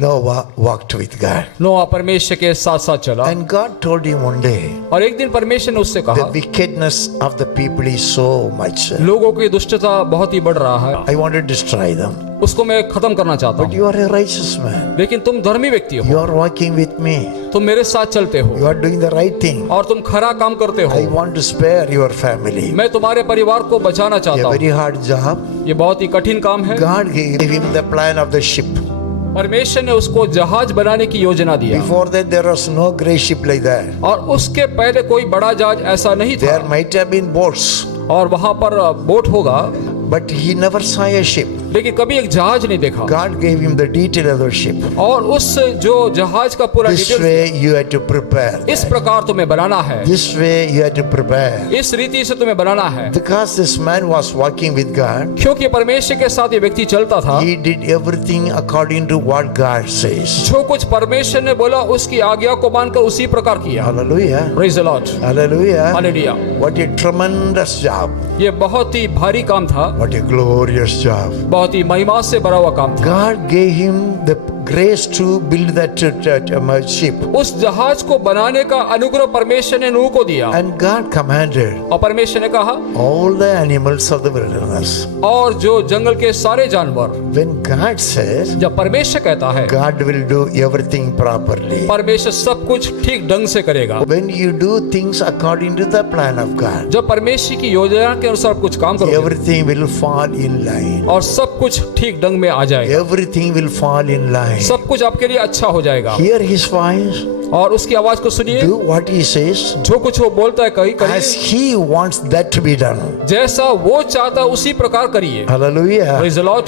Noah walked with God. नोआ परमेश्वर के साथ साथ चला And God told him one day, और एक दिन परमेश्वर ने उससे the कहा wickedness of the people is so much. लोगों की दुष्टता बहुत ही बढ़ रहा है, I want to destroy them. उसको मैं खत्म करना चाहता But हूँ। you are a righteous man. लेकिन तुम धर्मी व्यक्ति हो, You are walking with me. तुम मेरे साथ चलते हो You are doing the right thing. और तुम खरा काम करते I हो। want to spare your family. मैं तुम्हारे परिवार को बचाना A चाहता very हूँ। hard job. ये बहुत ही कठिन काम है। God gave him the plan of the ship. परमेश्वर ने उसको जहाज बनाने की योजना दिया Before that, there was no great ship like that. और उसके पहले कोई बड़ा जहाज ऐसा नहीं था There might have been boats, और वहां पर बोट होगा, but he never saw a ship. लेकिन कभी एक जहाज नहीं देखा। God gave him the detail of the ship. और उस जो जहाज का पूरा This detail, way you have to prepare. इस प्रकार तुम्हें बनाना है, This way you have to prepare. इस रीति से तुम्हें बनाना है। Because this man was walking with God, क्योंकि परमेश्वर के साथ ये व्यक्ति चलता था, he did everything according to what God says. जो कुछ परमेश्वर ने बोला उसकी आज्ञा को मानकर उसी प्रकार किया। Hallelujah. Praise the Lord, Hallelujah. Hallelujah. What a tremendous job. ये बहुत ही भारी काम था, What a glorious job. बहुत ही महिमा से भरा हुआ काम था। God gave him the grace to build that ship. उस जहाज को बनाने का अनुग्रह परमेश्वर ने नूह को दिया And God commanded और परमेश्वर ने कहा all the animals of the wilderness. और जो जंगल के सारे जानवर, When God says, जब परमेश्वर कहता है God will do everything properly. परमेश्वर सब कुछ ठीक ढंग से करेगा। When you do things according to the plan of God, जब परमेश्वर की योजना के अनुसार कुछ काम करोगे everything will fall in line. और सब कुछ ठीक ढंग में आ जाएगा, Everything will fall in line. सब कुछ आपके लिए अच्छा हो जाएगा। Hear his voice. और उसकी आवाज को सुनिए, Do what he says. जो कुछ वो बोलता है कहीं As करिए, he wants that to be done. जैसा वो चाहता है उसी प्रकार करिए। Hallelujah. Praise the Lord.